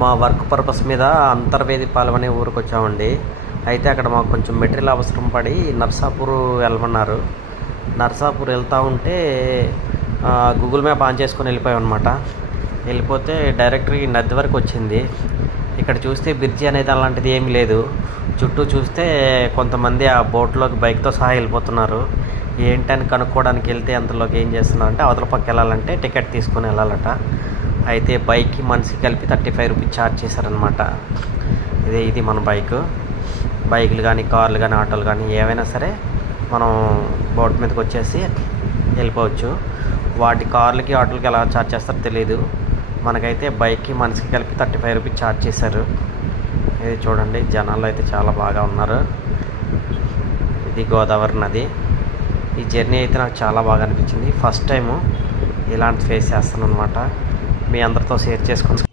మా work purpose మీద అంతర్వేదిపాలెం అనే ఊరికి వచ్చామండి. అయితే అక్కడ మాకు కొంచెం మెటీరియల్ అవసరం పడి నర్సాపూర్ వెళ్ళమన్నారు. నర్సాపూర్ వెళ్తూ ఉంటే గూగుల్ మ్యాప్ ఆన్ చేసుకొని వెళ్ళిపోయామన్నమాట. వెళ్ళిపోతే డైరెక్ట్గా ఈ నది వరకు వచ్చింది. ఇక్కడ చూస్తే బ్రిడ్జి అనేది అలాంటిది ఏమీ లేదు. చుట్టూ చూస్తే కొంతమంది ఆ బోట్లోకి బైక్తో సహా వెళ్ళిపోతున్నారు. ఏంటని కనుక్కోవడానికి వెళ్తే అంతలోకి ఏం చేస్తున్నారంటే అవతల పక్క వెళ్ళాలంటే టికెట్ తీసుకొని వెళ్ళాలట. అయితే బైక్కి మనిషికి కలిపి 35 రూపీస్ ఛార్జ్ చేశారనమాట. ఇది మన బైకులు కానీ కార్లు కానీ ఆటోలు కానీ ఏవైనా సరే మనం బోట్ మీదకి వచ్చేసి వెళ్ళిపోవచ్చు. వాటి కార్లకి ఆటోలకి ఎలా ఛార్జ్ చేస్తారో తెలియదు. మనకైతే బైక్కి మనిషికి కలిపి 35 రూపీస్ ఛార్జ్ చేశారు. ఇది చూడండి, జనాలు అయితే చాలా బాగా ఉన్నారు. ఇది గోదావరి నది. ఈ జర్నీ అయితే నాకు చాలా బాగా అనిపించింది. ఫస్ట్ టైము ఇలాంటి ఫేస్ చేస్తాను అనమాట. మీ అందరితో షేర్ చేసుకుని